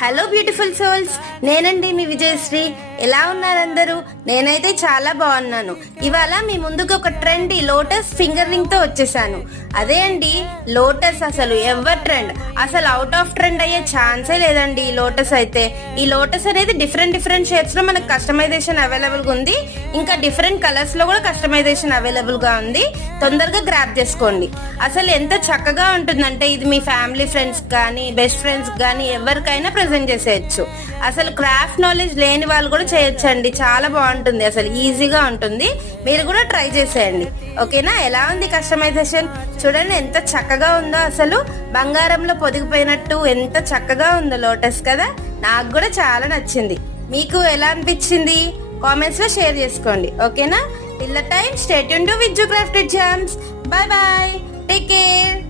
Hello beautiful souls, నేనండి మీ విజయశ్రీ. ఎలా ఉన్నారు అందరూ? నేనైతే చాలా బాగున్నాను. ఇవాళ మీ ముందుకు ఒక ట్రెండీ లోటస్ ఫింగర్ రింగ్ తో వచ్చేసాను. అదే అండి లోటస్. అసలు ఎవర్ ట్రెండ్, అసలు అవుట్ ఆఫ్ ట్రెండ్ అయ్యే ఛాన్సే లేదండి ఈ లోటస్ అయితే. ఈ లోటస్ అనేది డిఫరెంట్ షేప్స్ లో మనకు కస్టమైజేషన్ అవైలబుల్ గా ఉంది. ఇంకా డిఫరెంట్ కలర్స్ లో కూడా కస్టమైజేషన్ అవైలబుల్ గా ఉంది. తొందరగా గ్రాప్ చేసుకోండి. అసలు ఎంత చక్కగా ఉంటుందంటే ఇది మీ ఫ్యామిలీ ఫ్రెండ్స్ కానీ బెస్ట్ ఫ్రెండ్స్ కానీ ఎవరికైనా ప్రెజెంట్ చేసేయచ్చు. అసలు క్రాఫ్ట్ నాలెడ్జ్ లేని వాళ్ళు కూడా చేయొచ్చండి. చాలా బాగుంటుంది, అసలు ఈజీగా ఉంటుంది. మీరు కూడా ట్రై చేసేయండి. ఓకేనా? ఎలా ఉంది కస్టమైజేషన్? చూడండి ఎంత చక్కగా ఉందో. అసలు బంగారంలో పొదిగిపోయినట్టు ఎంత చక్కగా ఉందో లోటస్ కదా. నాకు కూడా చాలా నచ్చింది. మీకు ఎలా అనిపించింది కామెంట్స్ లో షేర్ చేసుకోండి. ఓకేనా? Till the time stay tuned with zoo crafted jams. By by, take care.